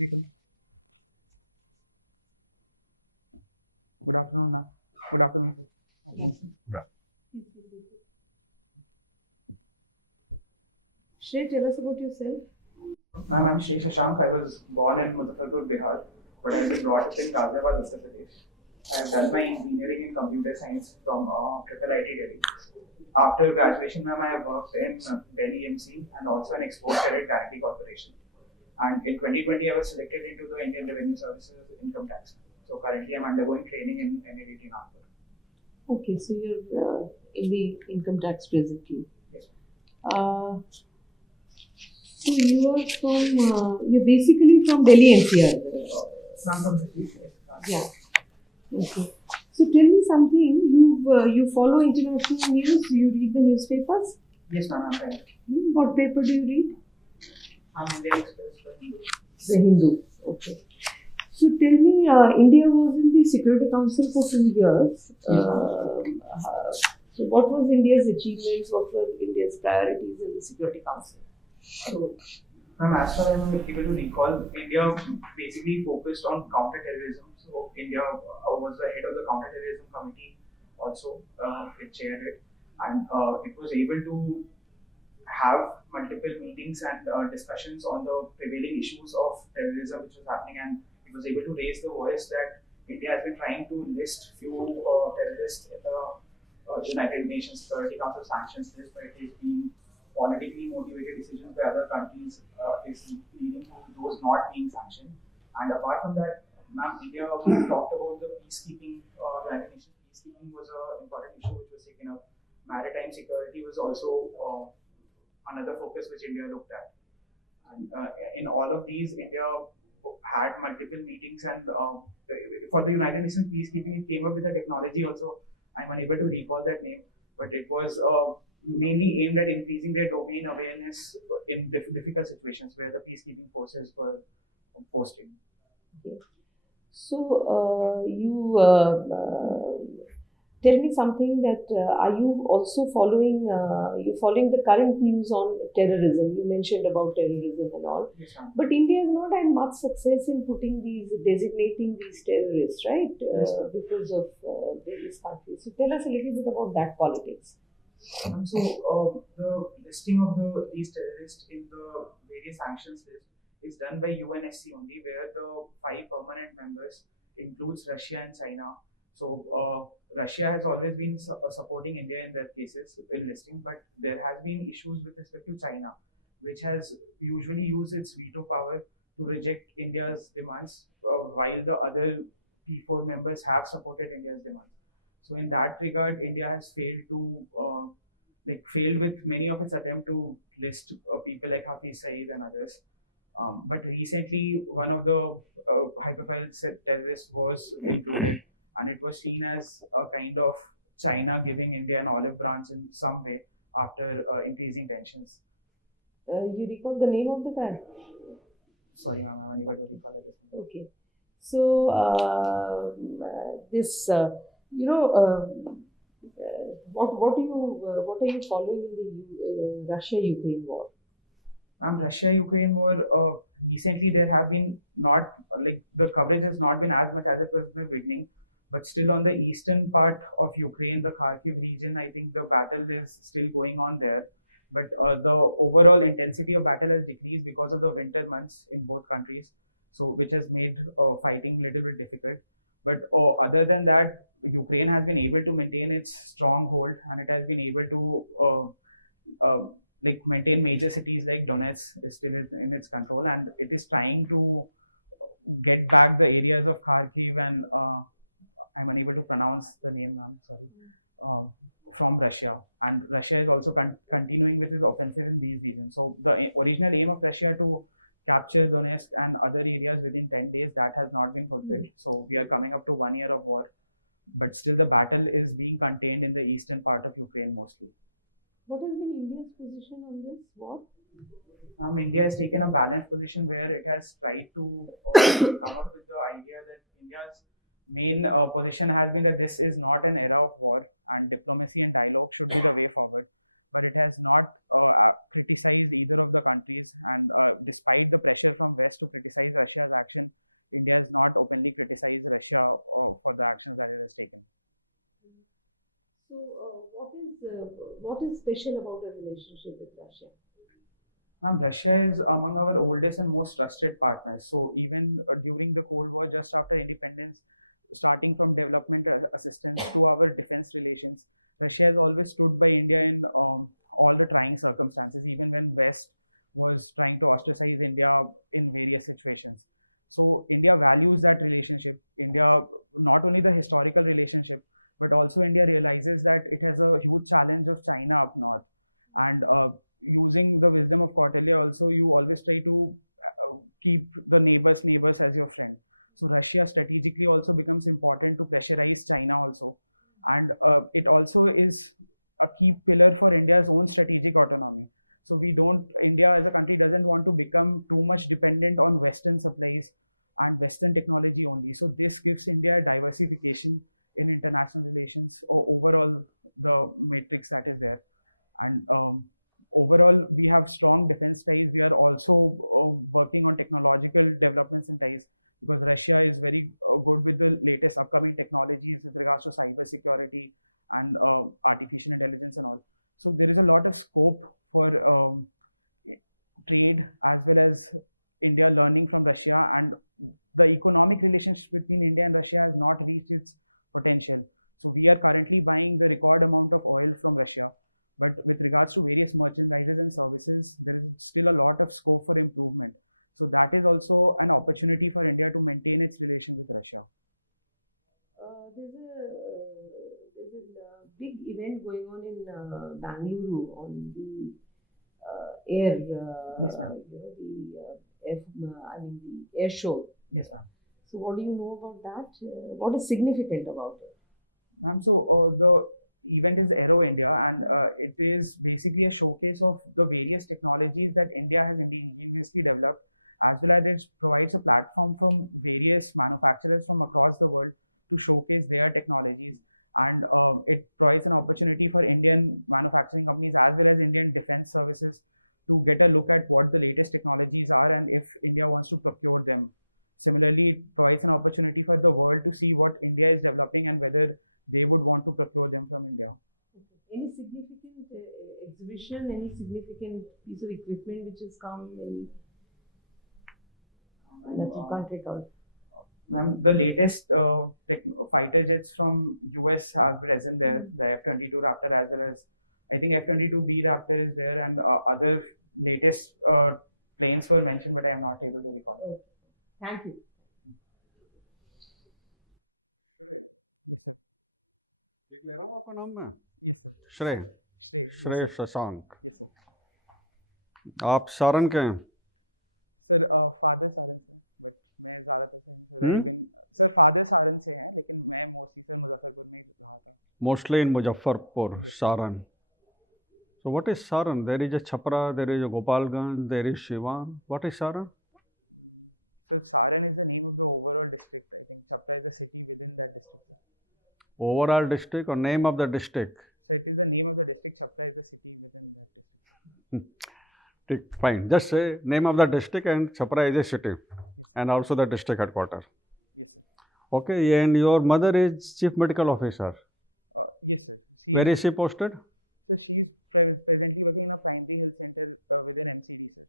Welcome. Good afternoon, ma'am. Good afternoon, sir. Shrey, tell us about yourself. Ma'am, I'm Shashank. I was born in Muzaffarpur, Bihar, but I've been brought up in Ghaziabad, Uttar Pradesh. I have done my engineering in computer science from IIT Delhi. After graduation, ma'am, I have worked in Delhi MC and also an export credit guarantee corporation. And in 2020, I was selected into the Indian Revenue Services income tax. So currently, I'm undergoing training in NADT Nagpur. Okay, so you're in the income tax presently. Yes. So you're basically from Delhi NCR. Ma'am, from Delhi, yes. Yeah. Okay. So tell me something. You follow international news. You read the newspapers. Yes, ma'am, I'm right. What paper do you read? I'm Indian Express, the Hindu. The Hindu. Okay. So tell me, India was in the Security Council for 2 years. So what was India's achievements? What were India's priorities in the Security Council? So, ma'am, as far as I'm able to recall, India basically focused on counter-terrorism. So, India was the head of the counter-terrorism committee also, it chaired it, and it was able to have multiple meetings and discussions on the prevailing issues of terrorism which was happening, and it was able to raise the voice that India has been trying to list few terrorists in the United Nations Security Council sanctions list, but it is being politically motivated decisions by other countries is leading to those not being sanctioned. And apart from that, ma'am, India talked about the peacekeeping, United Nations peacekeeping was an important issue which was taken up. Maritime security was also another focus which India looked at. And in all of these, India had multiple meetings, and for the United Nations peacekeeping, it came up with a technology also. I'm unable to recall that name, but it was mainly aimed at increasing their domain awareness in difficult situations where the peacekeeping forces were posted. Okay. So tell me something that are you also following the current news on terrorism? You mentioned about terrorism and all, Yes, ma'am. but India has not had much success in designating these terrorists, right? Yes, ma'am. Because of various countries. So tell us a little bit about that politics. So the listing of these terrorists in the various sanctions list is done by UNSC only, where the 5 permanent members includes Russia and China. So Russia has always been supporting India in their cases in listing, but there has been issues with respect to China, which has usually used its veto power to reject India's demands, while the other P4 members have supported India's demands. So in that regard, India has failed with many of its attempt to list people like Hafiz Saeed and others. But recently, one of the high-profile terrorists was included, and it was seen as a kind of China giving India an olive branch in some way after increasing tensions. You recall the name of the guy? Sorry, ma'am, I'm unable to recall at this moment. Okay. So what are you following in the Russia-Ukraine war? Russia-Ukraine war, recently there have been not, like, the coverage has not been as much as it was in the beginning, but still on the eastern part of Ukraine, the Kharkiv region, I think the battle is still going on there. But the overall intensity of battle has decreased because of the winter months in both countries, so which has made fighting a little bit difficult. But other than that, Ukraine has been able to maintain its stronghold, and it has been able to maintain major cities like Donetsk is still in its control, and it is trying to get back the areas of Kharkiv and I'm unable to pronounce the name, I'm sorry, from Russia. And Russia is also continuing with its offensive in these regions. So the original aim of Russia to capture Donetsk and other areas within 10 days, that has not been fulfilled. So we are coming up to 1 year of war, but still the battle is being contained in the eastern part of Ukraine mostly. What has been India's position on this war? India has taken a balanced position where it has tried to come up with the idea that India's main position has been that this is not an era of war and diplomacy and dialogue should be the way forward. but it has not criticized either of the countries. And despite the pressure from West to criticize Russia's action, India has not openly criticized Russia for the actions that it has taken. So, what is special about the relationship with Russia? Russia is among our oldest and most trusted partners. So even during the Cold War, just after independence, starting from development assistance to our defense relations, Russia has always stood by India in all the trying circumstances, even when West was trying to ostracize India in various situations. So India values that relationship. India, not only the historical relationship, but also India realizes that it has a huge challenge of China up north. And using the wisdom of Kautilya also, you always try to keep the neighbors as your friend. So Russia strategically also becomes important to pressurize China also. And it also is a key pillar for India's own strategic autonomy. So India as a country doesn't want to become too much dependent on Western supplies and Western technology only. So this gives India a diversification in international relations or overall the matrix that is there. And overall, we have strong defense ties. We are also working on technological developments and ties, because Russia is very good with the latest upcoming technologies with regards to cyber security and artificial intelligence and all. So there is a lot of scope for trade, as well as India learning from Russia, and the economic relationship between India and Russia has not reached its potential. So we are currently buying the record amount of oil from Russia. But with regards to various merchandises and services, there is still a lot of scope for improvement. So that is also an opportunity for India to maintain its relation with Russia. There's a big event going on in Bangalore on the air. Yes, ma'am. The air show. Yes, ma'am. So what do you know about that? What is significant about it? Ma'am, so the event is Aero India, and it is basically a showcase of the various technologies that India has indigenously developed, as well as it provides a platform from various manufacturers from across the world to showcase their technologies. And it provides an opportunity for Indian manufacturing companies as well as Indian defense services to get a look at what the latest technologies are and if India wants to procure them. Similarly, it provides an opportunity for the world to see what India is developing and whether they would want to procure them from India. Any significant exhibition, any significant piece of equipment which has come in that you can't recall? Ma'am, the latest fighter jets from US are present there, the F-22 Raptor, as well as I think F-22B Raptor is there, and other latest planes were mentioned, but I am not able to recall. Okay. Thank you. Shrey. Yes, sir. लिख ले रहा हूँ आपका नाम मैं. Yes, sir. श्रेय. Shrey. श्रेय Shashank. Yes, sir. आप सारण के हैं? सर फादर सारण से हैं, बट मैं ज़्यादातर सर फादर सारण से हैं, लेकिन मैं मोस्टली सर मुजफ्फरपुर में रहा था. Mostly in Muzaffarpur, yes. Saran. So what is Saran? There is a Chhapra, there is a Gopalganj, there is Shiwan. What is Saran? So Saran is the name of the overall district. I think Chhapra is a city within that district, sir. Overall district or name of the district? So it is the name of the district. Chhapra is the city within that district. Fine. Just say name of the district and Chhapra is a city. Yes, and also the district headquarters. Yes, sir. Okay. And your mother is Chief Medical Officer? Yes, sir. Where is she posted? So she is presently working in a primary health center within MCD, sir.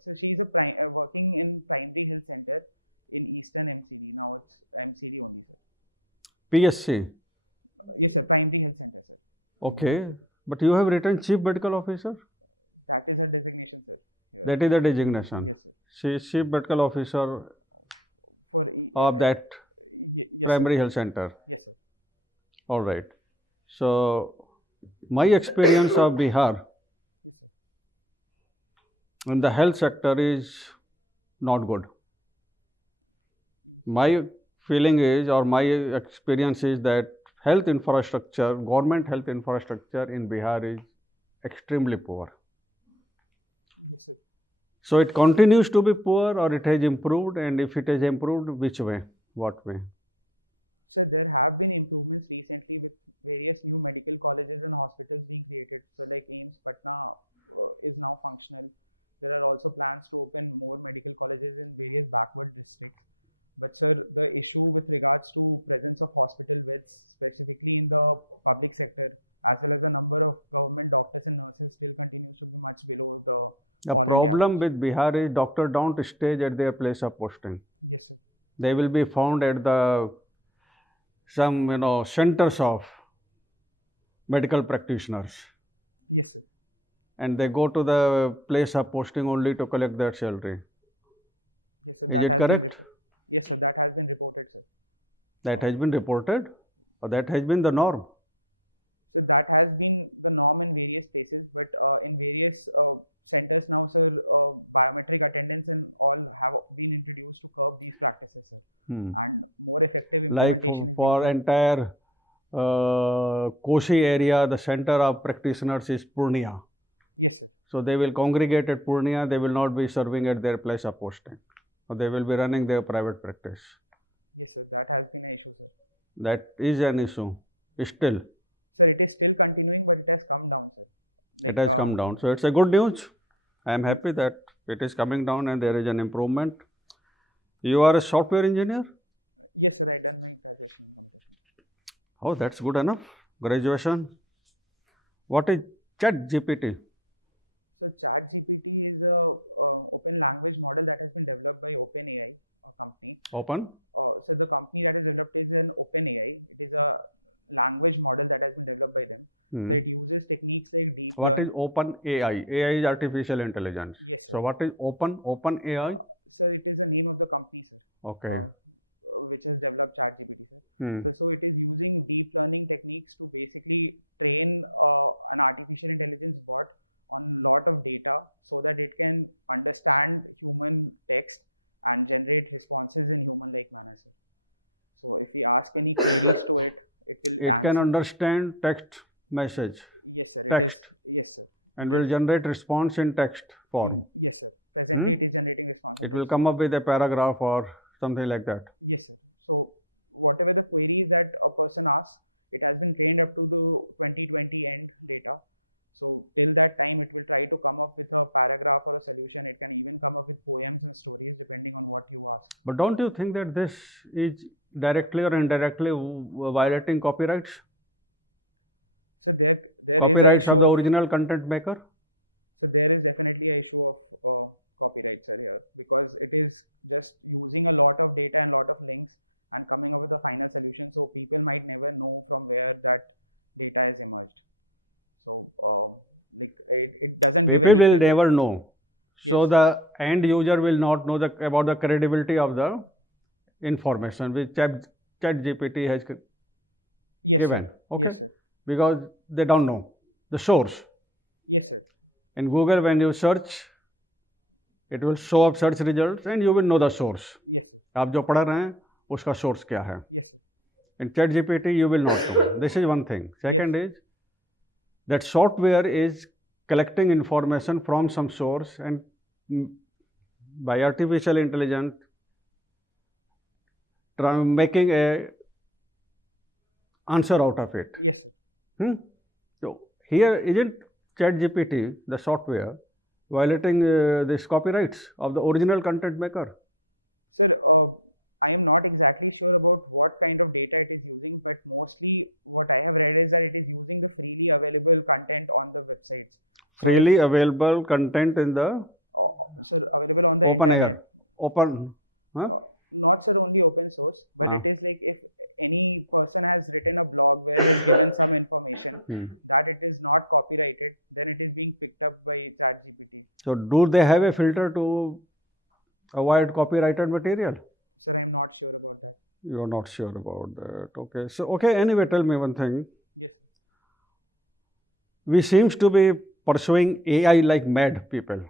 So she is working in primary health center in Eastern MCD. Now it's MCD only, sir. PSC? Yes, sir. Primary health center, sir. Okay. But you have written Chief Medical Officer? That is her designation, sir. Yeah. That is the designation? Yes, sir. She is Chief Medical Officer for of that yes, primary sir. health center? Yes, sir. All right. So, my experience of Bihar yes, sir. in the health sector is not good. My feeling is, or my experience is that health infrastructure, government health infrastructure in Bihar is extremely poor. Yes, sir. So, it continues to be poor or it has improved, and if it has improved, which way? What way? So there have been improvements recently with various new medical colleges and hospitals being created. So like AIMS Patna is now functional. There are also plans to open more medical colleges in various backward districts. But sir, the issue with regards to presence of hospital beds, specifically in the public sector, as well as the number of government doctors and nurses, still continues to be much below the all India problem average. with Bihar is doctor don't stay at their place of posting. Yes, sir. They will be found at the some centers of medical practitioners, Yes, sir. and they go to the place of posting only to collect their salary. Yes, sir. Is That it has been correct? yes, sir. That has been reported, sir. That has been reported, or that has been the norm. So that has been the norm in various places, but in various centers now, sir, biometric attendance and all have been introduced to curb these practices, sir. And more effective Like implementation is for being entire Koshi area, the center of practitioners is Purnia. Yes, sir. So they will congregate at Purnia. They will not be serving at their place of posting, or they will be running their private practice. Yes, sir. That has been an issue, sir. That is an issue still. Sir, it is still continuing, but it has come down, sir. It has come down. So it's a good news. I am happy that it is coming down and there is an improvement. You are a software engineer? Yes, sir. I done my graduation in computer science. Oh, that's good enough. Graduation. What is ChatGPT? So ChatGPT is a open language model that has been developed by OpenAI, a company. Open? So the company that has developed is an OpenAI. It is a language model that has been developed by them. So it uses techniques like deep What learning. is Open AI? AI is artificial intelligence. Yes, sir. So what is Open AI? Sir, it is the name of the company, sir. Okay. Which has developed ChatGPT, sir. Hmm. So it is using deep learning techniques to basically train an artificial intelligence bot on a lot of data so that it can understand human text and generate responses in human-like manner, sir. So if we ask any queries to it, it will It answer. can understand text message. Yes, sir. Text. It is. Yes, sir. And It will is. generate response in text form. Yes, sir. Presently, it is generating response. in It will text. come up with a paragraph or something like that. Yes, sir. So whatever the queries that a person asks, it has been trained up to the 2020 end data. So till that time, it will try to come up with a paragraph or a solution. It can even come up with poems and stories depending on what you ask. But don't you think that this is directly or indirectly violating copyrights? So there is a Copyrights issue of the of, original content maker? so there is definitely a issue of copyrights are here, because it is just using a lot of data and a lot of links and coming up with a final solution. So people might never know from where that data is emerged. So like it doesn't give People any will credit. never know. So Yes. the end user will not know about the credibility of the information which ChatGPT has Yes, given. sir. Okay? Yes, sir. Because they don't know the source. Yes, sir. In Google, when you search, it will show up search results and you will know the source. Yes, sir. आप जो पढ़ रहे हैं उसका source क्या है? Yes, sir. In ChatGPT, you will not know. This is one thing. Second is that software is collecting information from some source and by artificial intelligence making a answer out of it. Yes, sir. So here isn't ChatGPT, the software, violating this copyrights of the original content maker? Sir, I am not exactly sure about what kind of data it is using, but mostly what I have read is that it is using the freely available content on the websites. So Freely available content in the sir, available on the open internet. air. Open. Huh? Not sir only open source, but it is like if any person has written a blog where he has given some information that it is not copyrighted, then it is being picked up by ChatGPT. So do they have a filter to avoid copyrighted material? Sir, I am not sure about that. You are not sure about that. Okay. So okay. Anyway, tell me one thing. Yes, sir. We seems to be pursuing AI like mad people.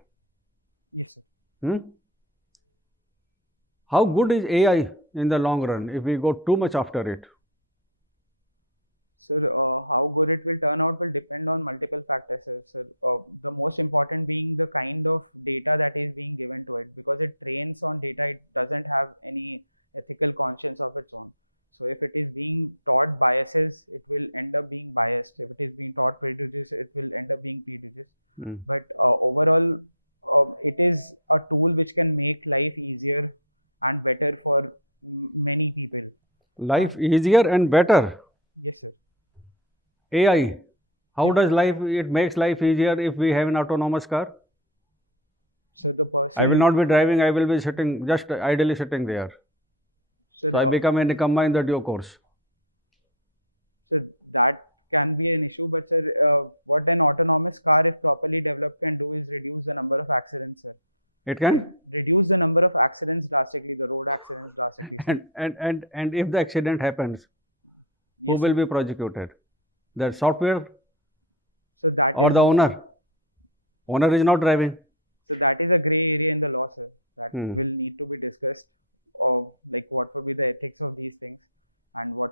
Yes, sir. How good is AI in the long run if we go too much after it? Sir, how good it will turn out will depend on multiple factors, sir. The most important being the kind of data that is being given to it, because it trains on data, it doesn't have any ethical conscience of its own. So if it is being taught biases, it will end up being biased. If it is being taught prejudice, it will end up being prejudiced. But overall, it is a tool which can make life easier and better for many people. Life easier and better. Yes, sir. AI. How Yes. does it makes life easier if we have an autonomous car? So the person. I will not be driving, I will be sitting, just idly sitting there. So, So I become a Nikamma in the due course. so that can be an issue, but sir, what an autonomous car, if properly developed, can do is reduce the number of accidents, sir. It can? Reduce the number of accidents drastically, the road accidents drastically, sir. And if the accident happens, Yes, who will sir. be prosecuted? The software So that or is the owner? Owner is not driving. so that is a gray area in the law, sir. That Hmm. will need to be discussed. Of like what would be the ethics of these things, and who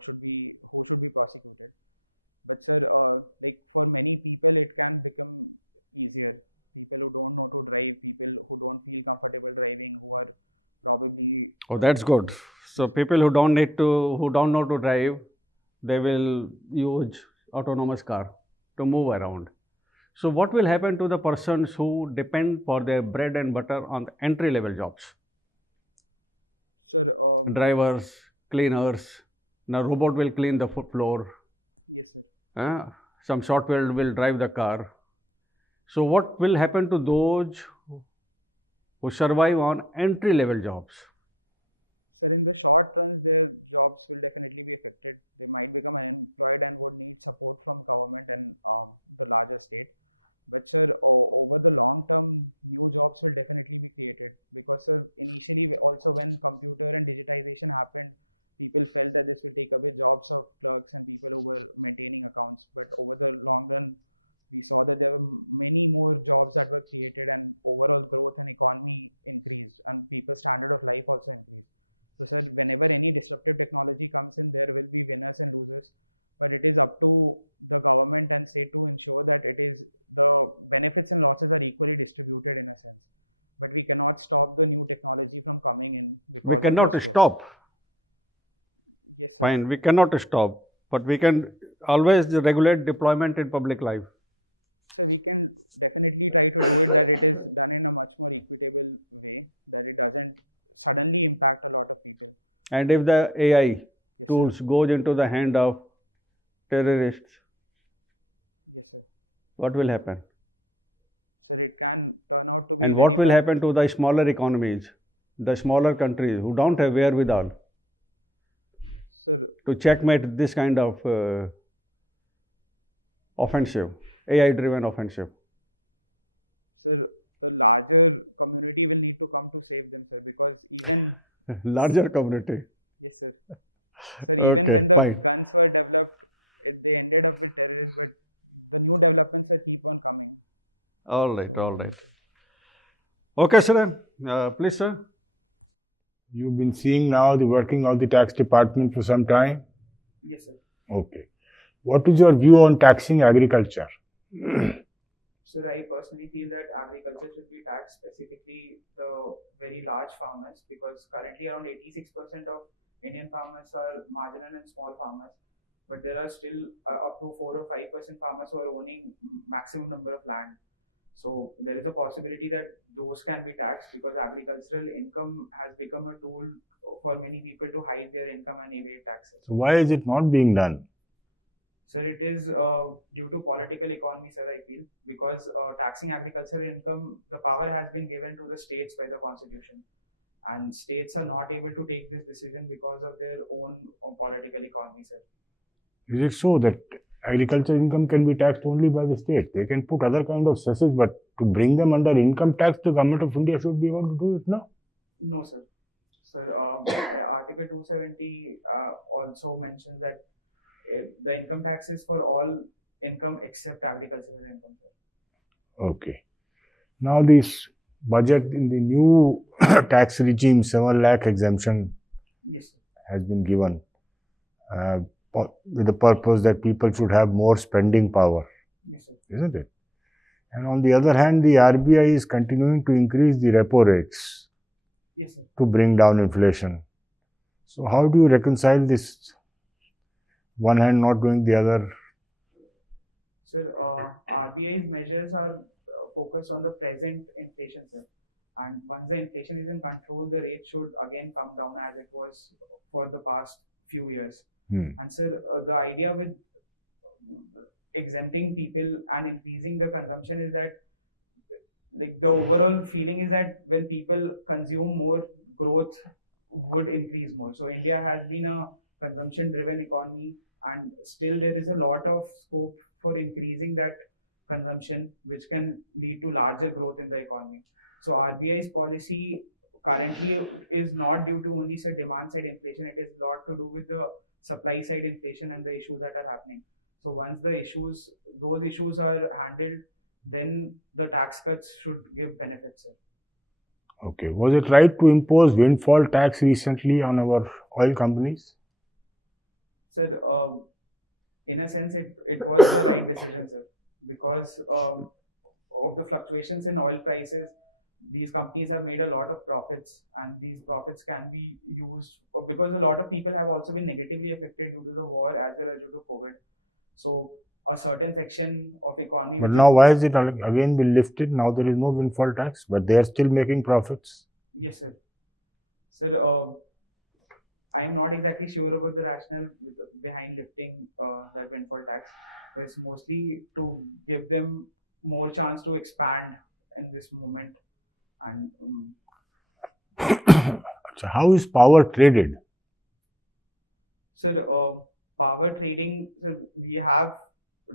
should be prosecuted. But sir, like for many people, it can become easier. People who don't know to drive, people who don't feel comfortable driving, who are probably Oh, that's good. So people who don't know to drive, they will use autonomous car to move around. So what will happen to the persons who depend for their bread and butter on the entry level jobs? sir. Drivers, cleaners. Now robot will clean the floor. Yes, sir. Some software will drive the car. So what will happen to those who survive on entry level jobs? Sir, in the short run, their jobs will definitely be affected. They might become unemployed and would need support from government and the larger state. But sir, over the long term, new jobs will definitely be created because sir, initially also when computer and digitization happened, people felt that this will take away jobs of clerks and people who were maintaining accounts. But over the long run, we saw that there were many more jobs that were created and overall growth and economy increased and people's standard of life also increased. So sir, whenever any disruptive technology comes in, there will be winners and losers. But it is up to the government and state to ensure that it is the benefits and losses are equally distributed in a sense. But we cannot stop the new technology from coming in because We cannot of those stop. Yes, sir. Fine, we cannot stop, but we can always regulate deployment in public life. So we can definitely try to do it that it is done in a much more equitable way, that it doesn't suddenly impact a lot of people. And if the AI Yes, tools sir. goes into the hand of terrorists, Yes, sir. what will happen? Sir, it can turn out to be And very what will bad. happen to the smaller economies, the smaller countries who don't have wherewithal Sir, to checkmate this kind of offensive, AI-driven offensive? sir, the larger community will need to come to save them, sir, because even Larger community. yes, sir. Sir, even Okay, when the fine. guns were developed, they ended up with terrorists, but the new developments are keep on coming. All right, So- all right. Okay, sir. Please, sir. You've been seeing now the working of the tax department for some time. Yes, sir. Okay. What is your view on taxing agriculture? Sir, I personally feel that agriculture should be taxed, specifically the very large farmers, because currently around 86% of Indian farmers are marginal and small farmers, but there are still up to 4 or 5% farmers who are owning maximum number of land. So there is a possibility that those can be taxed because agricultural income has become a tool for many people to hide their income and evade taxes. So why is it not being done? Sir, it is due to political economy, sir, I feel, because taxing agricultural income, the power has been given to the states by the constitution. And states are not able to take this decision because of their own political economy, sir. Is it so that agriculture income can be taxed only by the state? They can put other kind of cesses, but to bring them under income tax, the government of India should be able to do it now. No, sir. Sir, Article 270 also mentions that the income tax is for all income except agricultural income, sir. Okay. Now this budget in the new tax regime, 7 lakh exemption Yes, sir. has been given with the purpose that people should have more spending power, Yes, sir. isn't it? And on the other hand, the RBI is continuing to increase the repo rates Yes, sir. to bring down inflation. So how do you reconcile this? One hand not doing the other. Sir, RBI's measures are focused on the present inflation, sir. And once the inflation is in control, the rate should again come down as it was for the past few years. And sir, the idea with exempting people and increasing the consumption is that, like, the overall feeling is that when people consume more, growth would increase more. So India has been a consumption driven economy, and still there is a lot of scope for increasing that consumption, which can lead to larger growth in the economy. So RBI's policy currently is not due to only say demand side inflation. It is a lot to do with the supply side inflation and the issues that are happening. So once those issues are handled, then the tax cuts should give benefits, sir. Okay. Was it right to impose windfall tax recently on our oil companies? Sir, in a sense, it was the right decision, sir, because of the fluctuations in oil prices. These companies have made a lot of profits, and these profits can be used because a lot of people have also been negatively affected due to the war as well as due to COVID. So a certain section of economy. But now why is it again been lifted? Now there is no windfall tax, but they are still making profits. Yes, sir. Sir, I am not exactly sure about the rationale behind lifting that windfall tax. But it's mostly to give them more chance to expand in this moment. And So how is power traded? sir, power trading, sir, we have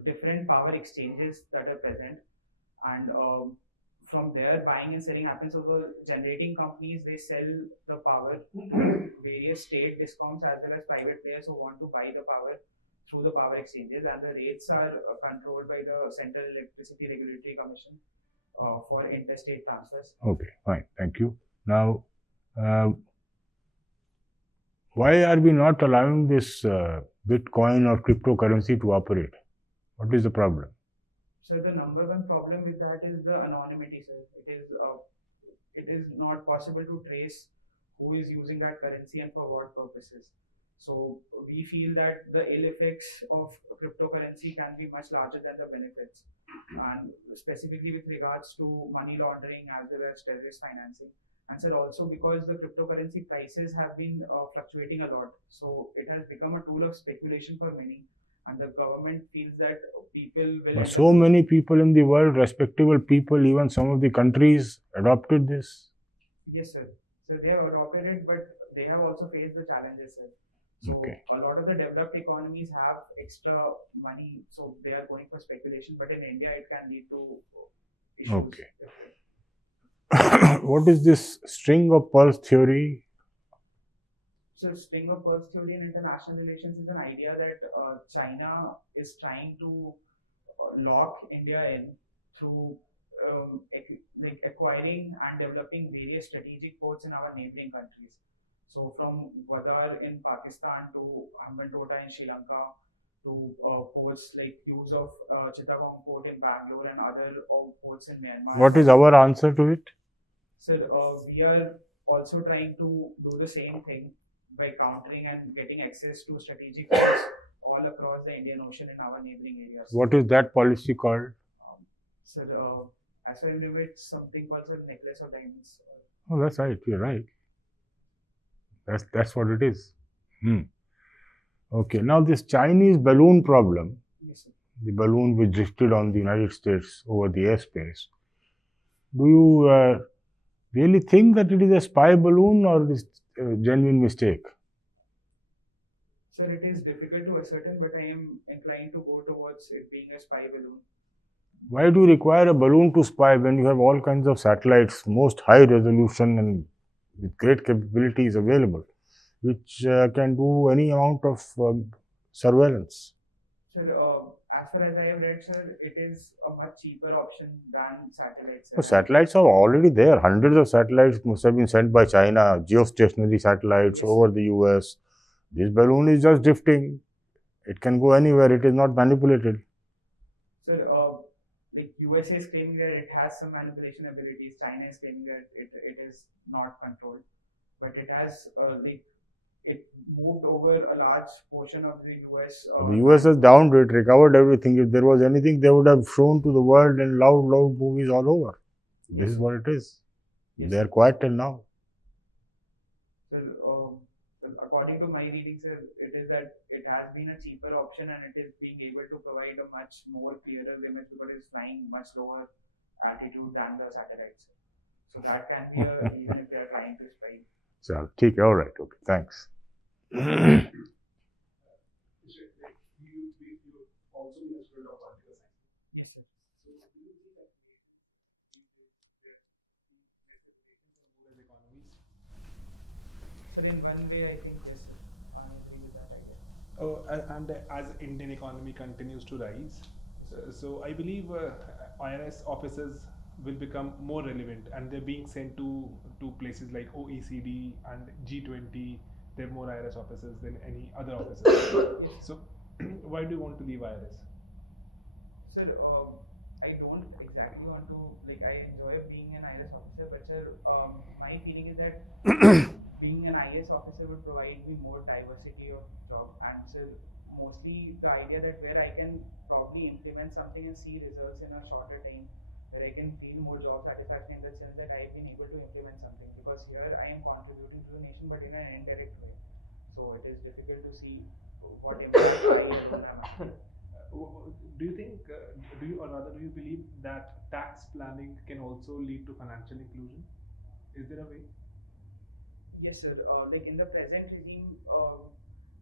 different power exchanges that are present, and from there buying and selling happens. So the generating companies, they sell the power to various state discoms as well as private players who want to buy the power through the power exchanges, and the rates are controlled by the Central Electricity Regulatory Commission for interstate transfers. Okay, fine, thank you. Now, why are we not allowing this Bitcoin or cryptocurrency to operate? What is the problem? So the number one problem with that is the anonymity, sir. It is not possible to trace who is using that currency and for what purposes. So we feel that the ill effects of cryptocurrency can be much larger than the benefits, and specifically with regards to money laundering as well as terrorist financing. And sir, also because the cryptocurrency prices have been fluctuating a lot, so it has become a tool of speculation for many, and the government feels that people will end so up many people in the world, respectable people, even some of the countries adopted this. Yes, sir. So they have adopted it, but they have also faced the challenges, sir. So Okay. a lot of the developed economies have extra money, so they are going for speculation. But in India, it can lead to issues. Okay. What is this string of pearls theory? So string of pearls theory in international relations is an idea that China is trying to lock India in through like acquiring and developing various strategic ports in our neighboring countries. So from Gwadar in Pakistan to Hambantota in Sri Lanka to ports like use of Chittagong port in Bangalore and other ports in Myanmar. What is our answer to it? Sir, we are also trying to do the same thing by countering and getting access to strategic ports all across the Indian Ocean in our neighboring areas. What is that policy called? Sir, as far as I remember, it's something called the necklace of diamonds. Oh, that's right. You're right. That's what it is. Okay. Now this Chinese balloon problem. Yes, sir. The balloon which drifted on the United States over the airspace. Do you really think that it is a spy balloon or is a genuine mistake? Sir, it is difficult to ascertain, but I am inclined to go towards it being a spy balloon. Why do you require a balloon to spy when you have all kinds of satellites, most high resolution and with great capabilities available, which can do any amount of surveillance? Sir, as far as I have read, sir, it is a much cheaper option than satellites. Sir. So satellites are already there. Hundreds of satellites must have been sent by China, geostationary satellites Yes, over sir. the US. This balloon is just drifting. It can go anywhere. It is not manipulated. Sir, like USA is claiming that it has some manipulation abilities. China is claiming that it is not controlled, but it has like it moved over a large portion of the US. The US has downed it, recovered everything. If there was anything, they would have shown to the world in loud movies all over. Yes, This is sir. what it is. Yes, They are sir. quiet till now. So, according to my readings, it is that it has been a cheaper option and it is being able to provide a much more clearer image because it is flying much lower altitude than the satellites. So that can be a reason if they are trying to spy. So, take all right. Okay, thanks. You also been a student of political science. Yes, sir. So, do you see that nations these days they're seeing less as nations and more as economies? Sir, in one way, I think yes, sir. I agree with that idea. And as Indian economy continues to rise, so I believe IRS officers will become more relevant, and they're being sent to places like OECD and G20. They have more IRS officers than any other officers. Yes, sir. So, why do you want to leave IRS? Sir, I don't exactly want to, like, I enjoy being an IRS officer, but sir, my feeling is that being an IAS officer would provide me more diversity of job, and sir, mostly the idea that where I can probably implement something and see results in a shorter time, where I can feel more job satisfaction in the sense that I've been able to implement something, because here I am contributing to the nation but in an indirect way. So it is difficult to see what impact I alone am having. Do you think, do you believe that tax planning can also lead to financial inclusion? Is there a way? Yes, sir. Like in the present regime,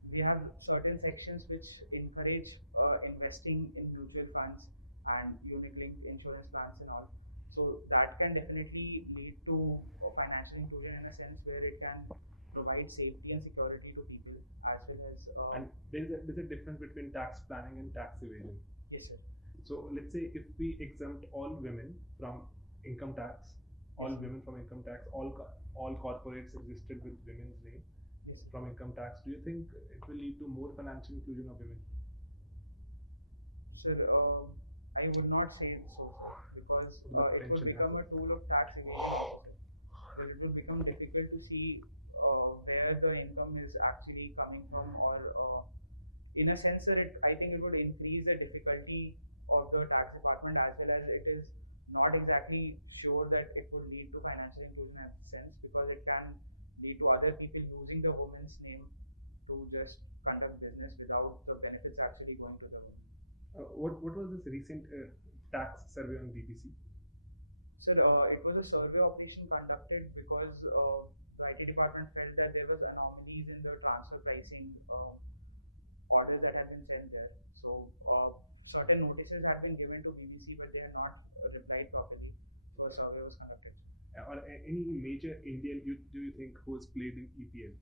we have certain sections which encourage investing in mutual funds and unit-linked insurance plans and all. So that can definitely lead to financial inclusion in a sense where it can provide safety and security to people as well as. And there's a difference between tax planning and tax evasion. Yes, sir. So let's say if we exempt all women from income tax, all Yes, sir. women from income tax, all corporates registered with women's name Yes, sir. from income tax, do you think it will lead to more financial inclusion of women? Sir, I would not say so, sir, because it would become a tool of tax evasion also, sir. Because it will become difficult to see where the income is actually coming from, or in a sense, sir, I think it would increase the difficulty of the tax department, as well as it is not exactly sure that it would lead to financial inclusion in that sense, because it can lead to other people using the woman's name to just conduct business without the benefits actually going to the woman. What was this recent tax survey on BBC? Sir, it was a survey operation conducted because the IT department felt that there was anomalies in the transfer pricing orders that had been sent there. So certain notices had been given to BBC, but they had not replied properly. So a survey was conducted. Or any major Indian do you think who has played in EPL?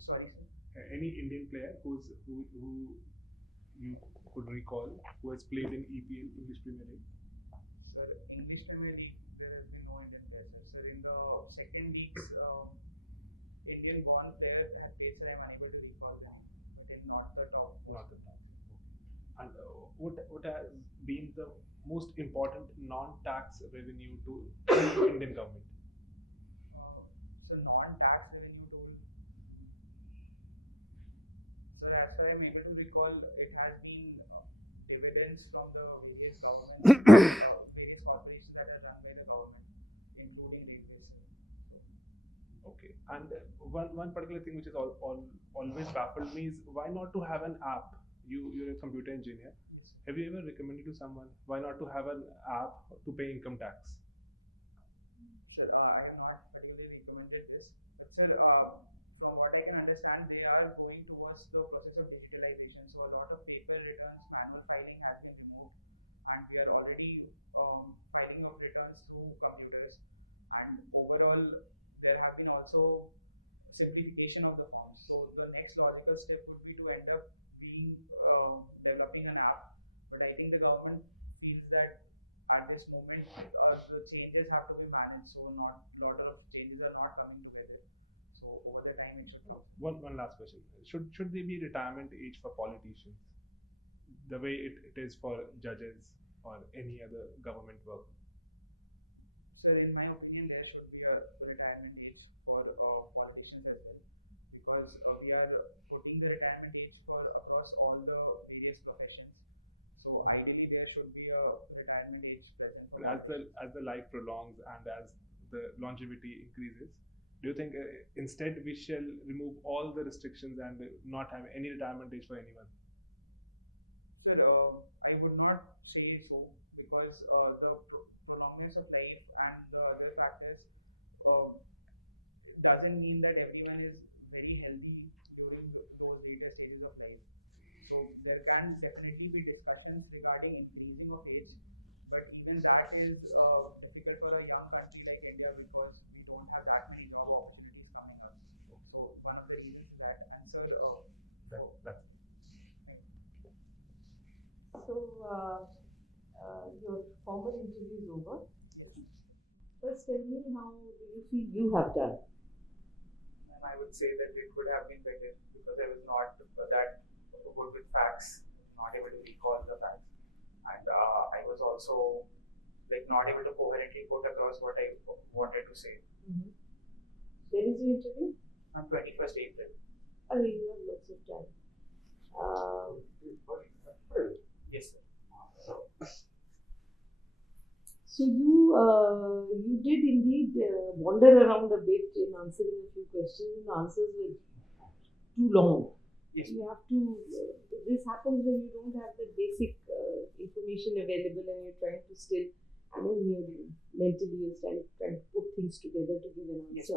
Sorry, sir. Any Indian player who you could recall who has played in EPL, English Premier League? Sir, English Premier League, there has been no Indian player, sir. Sir, in the second leagues, Indian-born player had played, sir. I am unable to recall the name, but in not the top most. And what has been the most important non-tax revenue to Indian government? So non-tax revenue tool. Sir, as far as I'm able to recall, it has been dividends from the various governments, various corporations that are run by the government, including railways, sir. So. Okay, and one particular thing which is always baffled me is why not to have an app? You're a computer engineer. Yes, sir. Have you ever recommended to someone why not to have an app to pay income tax? Sir, I have not particularly recommended this, but sir, from what I can understand, they are going towards the process of digitalization. So a lot of paper returns, manual filing has been removed, and we are already filing of returns through computers. And overall, there have been also simplification of the forms. So the next logical step would be to end up being developing an app. But I think the government feels that at this moment the changes have to be managed. So not lot of changes are not coming together. So over the time it should come. One last question. Should there be a retirement age for politicians? The way it is for judges or any other government work? Sir, in my opinion, there should be a retirement age for politicians as well. because we are putting the retirement age for across all the various professions. So ideally, there should be a retirement age present for politicians. As the life prolongs and as the longevity increases, do you think instead we shall remove all the restrictions and not have any retirement age for anyone? Sir, I would not say so, because the prolongness of life and the other factors doesn't mean that everyone is very healthy during those later stages of life. So there can definitely be discussions regarding increasing of age, but even that is difficult for a young country like India, because we don't have that many job opportunities coming up. So one of the reasons is that. And sir, thank you. So, your formal interview is over. Yes, ma'am. First, tell me, how do you feel you have done? And I would say that it could have been better, because I was not that good with facts, not able to recall the facts, and I was also not able to coherently put across what I wanted to say. When is your interview? On 21st April. I mean, you have lots of time. Yes, sir. So you did indeed wander around a bit in answering a few questions. The answers were too long. Yes. You have to. This happens when you don't have the basic information available, and you're trying to still, mentally you're trying to put things together to give an answer. Yes.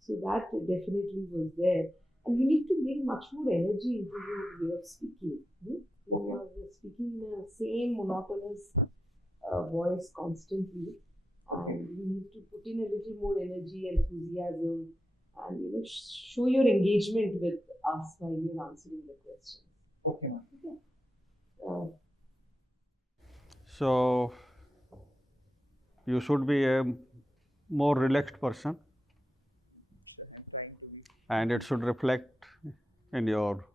So that definitely was there, and you need to bring much more energy into your way of speaking. Okay. You are speaking in the same monotonous voice constantly, and you need to put in a little more energy, enthusiasm, and show your engagement with us while you're answering the questions. Okay, ma'am. Okay. So you should be a more relaxed person, Sure, I'm trying to be. and it should reflect in your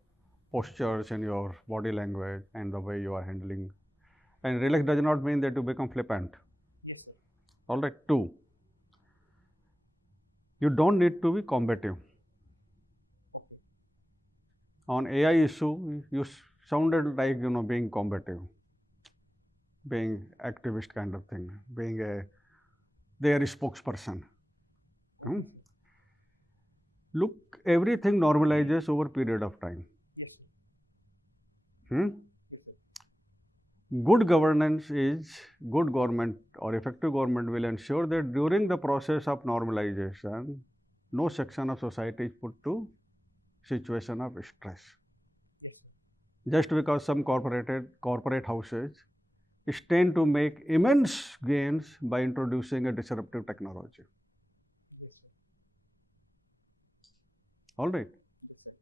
postures, in your body language, and the way you are handling. And relax does not mean that you become flippant. Yes, sir. All right. 2, you don't need to be combative. Okay. On AI issue, you sounded like being combative, being activist kind of thing, being their spokesperson. Okay, sir. Look, everything normalizes over a period of time. Yes, sir. Yes, sir. Good governance is good government, or effective government will ensure that during the process of normalization, no section of society is put to situation of stress. Yes, sir. Just because some corporate houses tend to make immense gains by introducing a disruptive technology. Yes, sir. All right. Yes, sir.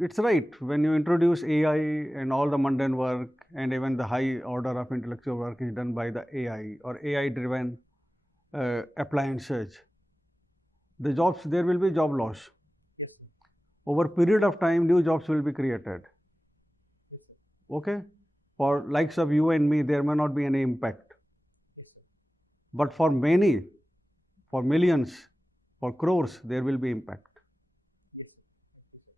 It's right, when you introduce AI and all the mundane work and even the high order of intellectual work is done by the AI or AI driven appliances, there will be job loss. Yes, sir. Over a period of time, new jobs will be created. Yes, sir. Okay? For likes of you and me, there may not be any impact. Yes, sir. But for many, for millions, for crores, there will be impact. Yes, sir. Thank you, sir.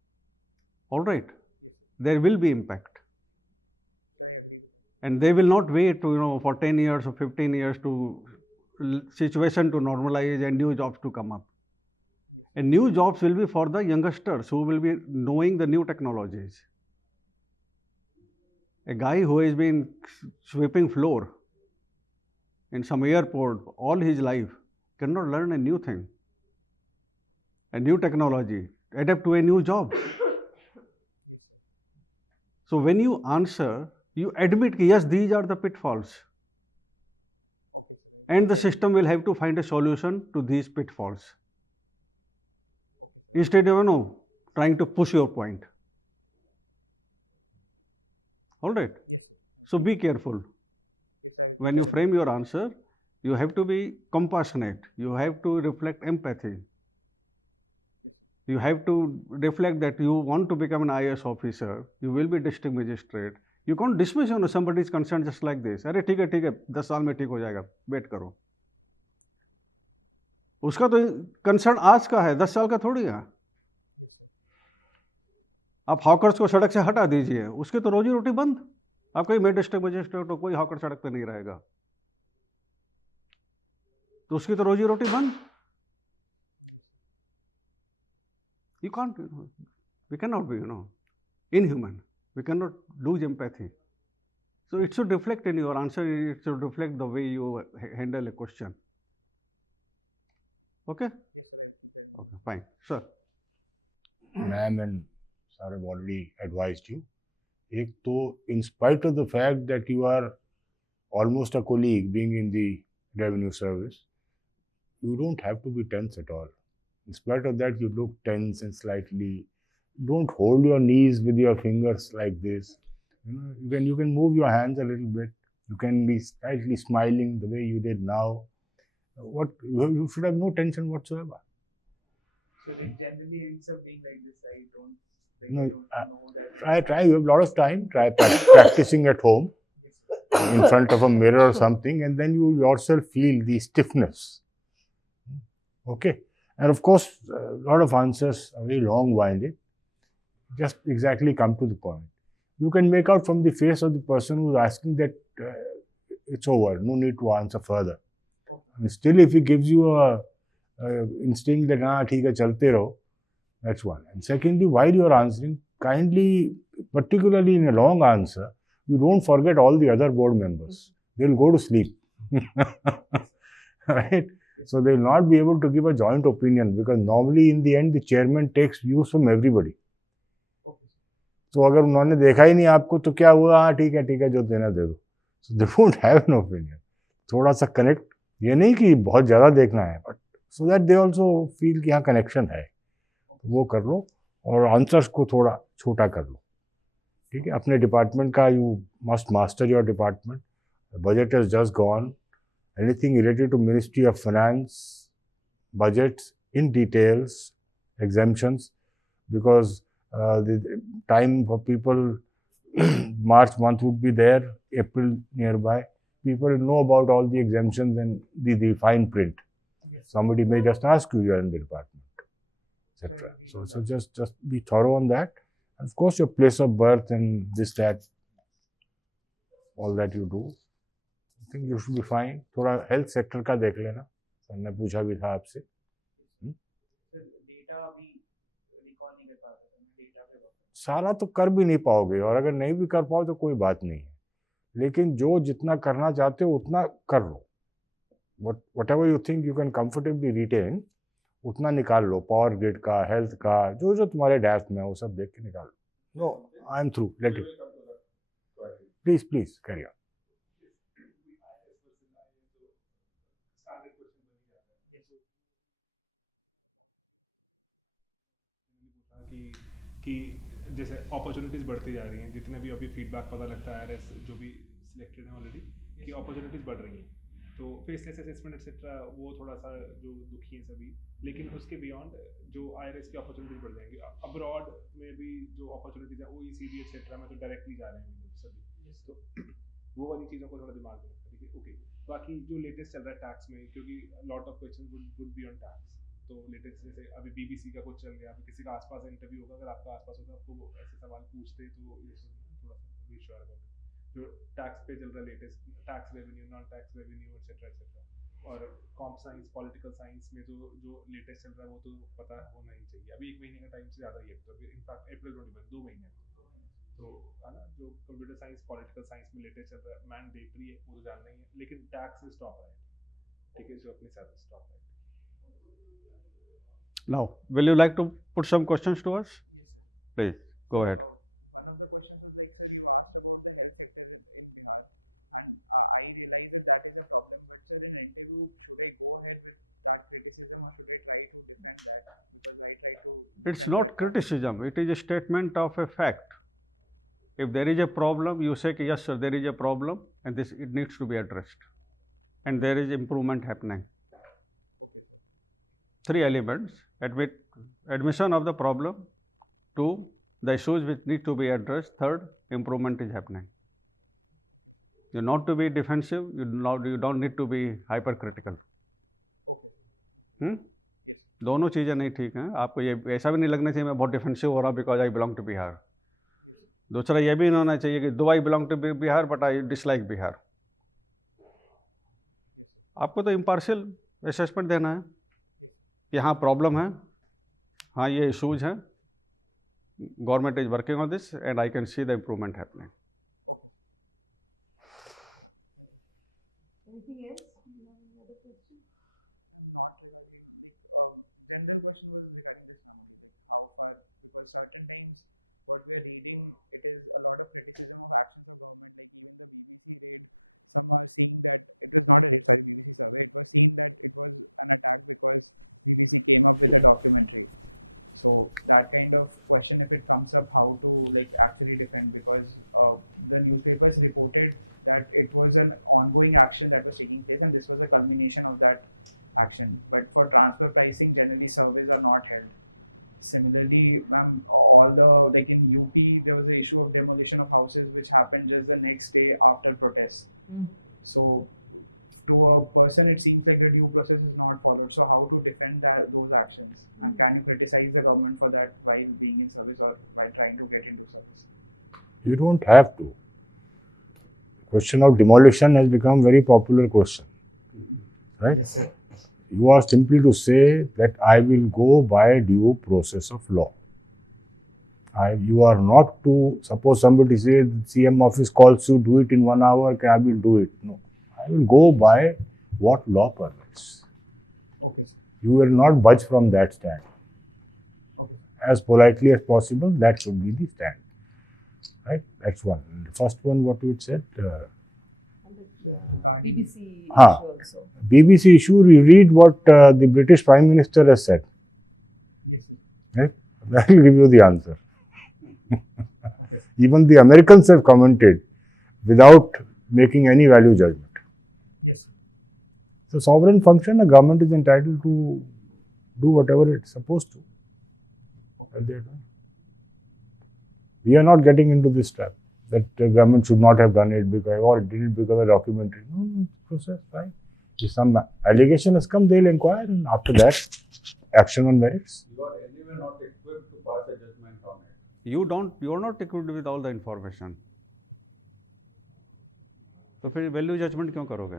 All right? Yes, sir. There will be impact. Sir, I agree with that. And they will not wait to, for 10 years or 15 years to situation to normalize and new jobs to come up. Yes. And new jobs will be for the youngsters who will be knowing the new technologies. A guy who has been sweeping floor in some airport all his life cannot learn a new thing, a new technology, adapt to a new job. Yes, sir. So when you answer, you admit, yes, these are the pitfalls. Okay, sir. And the system will have to find a solution to these pitfalls. Okay, sir. Instead of trying to push your point. All right. Yes, sir. So be careful. Yes, I will. When you frame your answer, you have to be compassionate. You have to reflect empathy. Yes, sir. You have to reflect that you want to become an IAS officer. You will be district magistrate. You can't dismiss somebody's concern just like this. अरे ठीक है 10 साल में ठीक हो जाएगा, wait करो. उसका तो कंसर्न आज का है, 10 साल का थोड़ी है. Yes, sir. आप हॉकर्स को सड़क से हटा दीजिए, उसकी तो रोजी रोटी बंद। आप कोई मैजिस्ट्रेट तो कोई हॉकर सड़क पे नहीं रहेगा, तो उसकी तो रोजी रोटी बंद। You can't, we cannot be, inhuman. We cannot lose empathy. So it should reflect in your answer, it should reflect the way you handle a question. Okay? Yes, sir. I will keep that in mind. Okay, fine. Sir. Ma'am and sir have already advised you. एक तो in spite of the fact that you are almost a colleague being in the revenue service, you don't have to be tense at all. In spite of that, you look tense and slightly. Don't hold your knees with your fingers like this. You can move your hands a little bit. You can be slightly smiling the way you did now. You should have no tension whatsoever. So it generally ends up being like this. I don't know that. Try. You have a lot of time. Try practicing at home. Yes, sir. In front of a mirror or something, and then you yourself feel the stiffness. Okay. And of course, a lot of answers are very long-winded. Just exactly come to the point. You can make out from the face of the person who's asking that it's over, no need to answer further. Okay. And still, if he gives you a instinct that, theek hai, chalte raho, that's one. And secondly, while you're answering, kindly, particularly in a long answer, you don't forget all the other board members. They'll go to sleep. Right? So they will not be able to give a joint opinion because normally in the end the chairman takes views from everybody. Okay. So अगर उन्होंने देखा ही नहीं आपको तो क्या हुआ, हाँ ठीक है जो देना दे दो. So they won't have an opinion. थोड़ा सा connect, ये नहीं कि बहुत ज़्यादा देखना है, but so that they also feel कि हाँ connection है, वो कर लो और answers को थोड़ा छोटा कर लो. ठीक है, अपने department का you must master your department. The budget has just gone. Anything related to Ministry of Finance, budgets in details, exemptions, because the time for people, March month would be there, April nearby. People know about all the exemptions and the fine print. Yes. Somebody may just ask you in the department, etc. So just be thorough on that. And of course, your place of birth and this, that, all that you do. I think you should be fine. थोड़ा health sector का देख लेना. मैंने पूछा भी था आपसे. Sir, data अभी recall नहीं कर पा रहा था. मैं data पे work कर. सारा तो कर भी नहीं पाओगे और अगर नहीं भी कर पाओ तो कोई बात नहीं है. लेकिन जो जितना करना चाहते हो उतना कर लो. Whatever you think you can comfortably retain, उतना निकाल लो. Power grid का, health का, जो तुम्हारे डैश में है वो सब देख के निकाल लो. No, I am through. Let it. Please carry on. कि जैसे अपॉर्चुनिटीज़ बढ़ती जा रही हैं, जितने भी अभी फीडबैक पता लगता है आरएस जो भी सिलेक्टेड हैं ऑलरेडी कि अपॉर्चुनिटीज़ बढ़ रही हैं, तो फेसलेस असेसमेंट एक्सेट्रा वो थोड़ा सा जो दुखी हैं सभी, लेकिन उसके बियॉन्ड जो आईआरएस की अपॉर्चुनिटीज़ बढ़ जाएंगी. अब्रॉड में भी जो अपॉर्चुनिटीज़ हैं ओईसीडी एक्सेट्रा में तो डायरेक्टली जा रहे हैं सभी, तो वो वाली चीज़ों को थोड़ा दिमाग में रखना. ठीक है, ओके. बाकी जो लेटेस्ट चल रहा है टैक्स में, क्योंकि lot of question would be on tax, तो लेटेस्ट जैसे अभी बीबीसी का कुछ चल गया, अभी किसी का आसपास इंटरव्यू होगा, अगर आपका आसपास होगा आपको वो ऐसे सवाल पूछते तो ये थोड़ा सा बी श्योर अबाउट जो टैक्स पे चल रहा है latest, tax revenue, non tax revenue etcetera. और कॉम्प साइंस, पॉलिटिकल साइंस में जो लेटेस्ट चल रहा है वो तो पता होना ही चाहिए. अभी 1 महीने का टाइम से ज़्यादा ही है, तो अभी इनफैक्ट अप्रैल 21 2 महीने तो है ना. जो कंप्यूटर साइंस, पॉलिटिकल साइंस में लेटेस्ट चल रहा है मैंडेटरी है, वो तो जानना ही है, लेकिन टैक्स से स्टॉप है. ठीक है, जो अपने साथ स्टॉप है. Now, will you like to put some questions to us? Yes, sir. Please, go ahead. One of the questions was like, sir, you asked about the health sector in Bihar, and I realize that is a problem. But sir, in an interview, should I go ahead with that criticism or should I try to defend that? Because I try to. It's not criticism. It is a statement of a fact. If there is a problem, you say, yes, sir, there is a problem, and it needs to be addressed, and there is improvement happening. Okay, sir. 3 elements: admission of the problem, 2, the issues which need to be addressed, 3rd, improvement is happening. You not to be defensive, you don't need to be hypercritical. Okay. Yes. दोनों चीज़ें नहीं ठीक हैं. आपको ये ऐसा भी नहीं लगना चाहिए मैं बहुत डिफेंसिव हो रहा हूँ because I belong to Bihar. Yes. दूसरा ये भी नहीं होना चाहिए कि though I belong to Bihar but I dislike Bihar. Yes, sir. आपको तो इम्पार्शियल असेसमेंट देना है Yes. कि हाँ प्रॉब्लम है, हाँ ये इशूज़ हैं, government is working on this and I can see the improvement happening. Okay. Thank you. Anything else? Another question? Not regarding general question was regarding this family, like how far, because certain times what we are reading, it is a lot of criticism of actions of government, like even the BBC raid, some are seeing that it was not a raid, sorry, BBC survey, it was seen that it was an attack because BBC came up with a documentary. So that kind of question, if it comes up, how to like actually defend, because the newspapers reported that it was an ongoing action that was taking place and this was a culmination of that action. But for transfer pricing, generally surveys are not held. Similarly, ma'am, all the, like in UP, there was an issue of demolition of houses which happened just the next day after protests. So to a person, it seems like the due process is not followed. So how to defend those actions? And can you criticize the government for that while being in service or while trying to get into service? You don't have to. Question of demolition has become very popular question, right? Yes, sir. You are simply to say that I will go by due process of law. You are not to, suppose somebody says CM office calls you, do it in 1 hour, okay, I will do it. No, I will go by what law permits. Okay, sir. You will not budge from that stand. Okay, sir. As politely as possible, that should be the stand. Right? That's one. And the first one, what you said, Regarding BBC Huh. issue also. BBC issue, you read what the British Prime Minister has said. yes, sir. Right? That will give you the answer. Okay, sir. Even the Americans have commented without making any value judgment. Yes, sir. So, sovereign function, a government is entitled to do whatever it's supposed to. Okay. We are not getting into this trap that the government should not have done it because, or it did it because of documentary. No, process, right? If some allegation has come, they'll inquire, and after that, action on merits. You are anyway not equipped to pass a judgment on it. You are not equipped with all the information. तो फिर value judgement क्यों करोगे?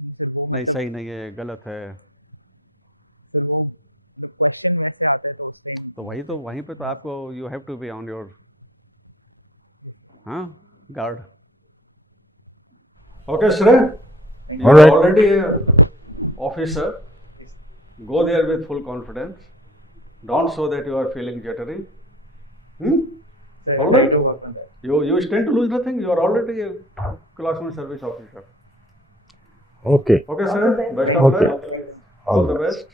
नहीं sir, वो नहीं मतलब सही नहीं है, गलत है. सर वो मतलब क्वेश्चन वैसे आता है तो उस टाइम तो वहीं पे तो आपको you have to be on your guard. Okay, Shrey, Thank you you. are Alright. already an officer. Yes. Go there with full confidence. Don't show that you are feeling jittery. Sir, I will Alright. try to work on that. You stand to lose nothing. You are already a class 1 service officer. Okay. Okay, sir. Best Thank of you. luck. Thank you. All the best.